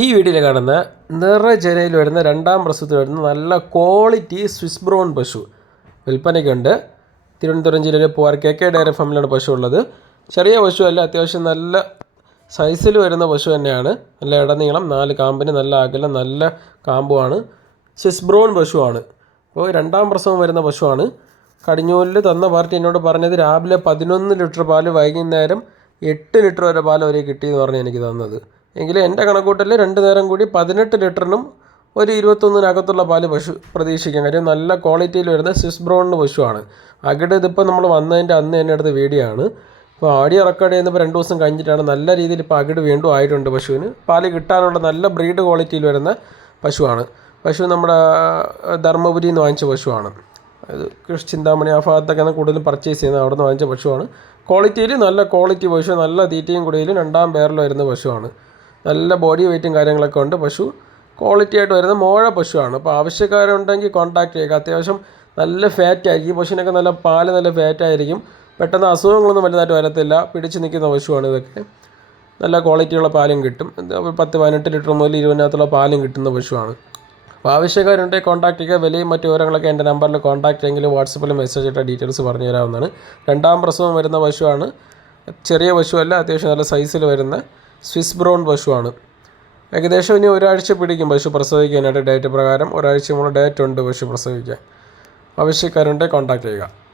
ഈ വീഡിയോയിൽ കാണുന്ന നിറചനയിൽ വരുന്ന രണ്ടാം പ്രസവത്തിൽ വരുന്ന നല്ല ക്വാളിറ്റി സ്വിസ് ബ്രൗൺ പശു. വിൽപ്പനയ്ക്കുണ്ട്. തിരുവനന്തപുരം ജില്ലയിലെ പൂവാർ കെ കെ ഡയറി ഫാമിലാണ് പശു ഉള്ളത്. ചെറിയ പശു അല്ല അത്യാവശ്യം നല്ല സൈസിൽ വരുന്ന പശു തന്നെയാണ്. നല്ല ഇടനീളം നാല് കാമ്പിന് നല്ല അകലം നല്ല കാമ്പുമാണ് സ്വിസ് ബ്രൗൺ പശുവാണ്. അപ്പോൾ രണ്ടാം പ്രസവം വരുന്ന പശുവാണ്. കടിഞ്ഞൂലിൽ തന്ന പാർട്ടി എന്നോട് പറഞ്ഞത് രാവിലെ പതിനൊന്ന് ലിറ്റർ പാൽ വൈകുന്നേരം എട്ട് ലിറ്റർ വരെ പാൽ അവരെ കിട്ടിയെന്ന് പറഞ്ഞ് എനിക്ക് തന്നത്. എങ്കിലും എന്റെ കണക്കൂട്ടലിൽ രണ്ട് നേരം കൂടി പതിനെട്ട് ലിറ്ററിനും ഒരു ഇരുപത്തൊന്നിനകത്തുള്ള പാൽ പശു പ്രതീക്ഷിക്കാം. കാര്യം നല്ല ക്വാളിറ്റിയിൽ വരുന്ന സ്വിസ് ബ്രൗണിന് പശുവാണ്. അകിട് ഇതിപ്പോൾ നമ്മൾ വന്നതിന്റെ അന്ന് തന്നെ എടുത്ത വീഡിയോ ആണ്. ഇപ്പോൾ ആടിയ റെക്കോർഡ് ചെയ്യുന്നപ്പോൾ രണ്ട് ദിവസം കഴിഞ്ഞിട്ടാണ് നല്ല രീതിയിൽ ഇപ്പോൾ അകിട് വീണ്ടും ആയിട്ടുണ്ട് പശുവിന്. പാൽ കിട്ടാനുള്ള നല്ല ബ്രീഡ് ക്വാളിറ്റിയിൽ വരുന്ന പശുവാണ്. പശു നമ്മുടെ ധർമ്മപുരിയിൽ നിന്ന് വാങ്ങിച്ച പശുവാണ്. അത് കൃഷി ചിന്താമണി ആ ഭാഗത്തൊക്കെയാണ് കൂടുതലും പർച്ചേസ് ചെയ്യുന്നത് അവിടെ നിന്ന് വാങ്ങിച്ച പശുവാണ്. ക്വാളിറ്റിയിൽ നല്ല ക്വാളിറ്റി പശു നല്ല തീറ്റയും കുടിയിലും രണ്ടാം പേരിൽ വരുന്ന പശുവാണ്. നല്ല ബോഡി വെയിറ്റും കാര്യങ്ങളൊക്കെ ഉണ്ട്. പശു ക്വാളിറ്റി ആയിട്ട് വരുന്ന മോഴ പശുവാണ്. അപ്പോൾ ആവശ്യക്കാരുണ്ടെങ്കിൽ കോൺടാക്ട് ചെയ്യുക. അത്യാവശ്യം നല്ല ഫാറ്റ് ആയിരിക്കും. പശുവിനൊക്കെ നല്ല പാൽ നല്ല ഫാറ്റ് ആയിരിക്കും. പെട്ടെന്ന് അസുഖങ്ങളൊന്നും വലുതായിട്ട് വരത്തില്ല. പിടിച്ച് നിൽക്കുന്ന പശുവാണ് ഇതൊക്കെ. നല്ല ക്വാളിറ്റിയുള്ള പാലും കിട്ടും. പത്ത് പതിനെട്ട് ലിറ്റർ മുതൽ ഇരുപതിനകത്തുള്ള പാലും കിട്ടുന്ന പശുവാണ്. അപ്പോൾ ആവശ്യക്കാരുണ്ടെങ്കിൽ കോൺടാക്ട് ചെയ്യുക. വിലയും മറ്റു വിവരങ്ങളൊക്കെ എന്റെ നമ്പറിൽ കോൺടാക്ട് ചെയ്യെങ്കിലും വാട്സപ്പിൽ മെസ്സേജ് ഇട്ട ഡീറ്റെയിൽസ് പറഞ്ഞു തരാവുന്നതാണ്. രണ്ടാം പ്രസവം വരുന്ന പശുവാണ്. ചെറിയ പശുവല്ല അത്യാവശ്യം നല്ല സൈസിൽ വരുന്ന സ്വിസ് ബ്രൗൺ പശുവാണ്. ഏകദേശം ഇനി ഒരാഴ്ച പിടിക്കും പശു പ്രസവിക്കാനായിട്ട് ഡേറ്റ് പ്രകാരം. ഒരാഴ്ച കൂടെ ഡേറ്റ് ഉണ്ട് പശു പ്രസവിക്കാൻ. ആവശ്യക്കാരുണ്ടെങ്കിൽ കോൺടാക്ട് ചെയ്യുക.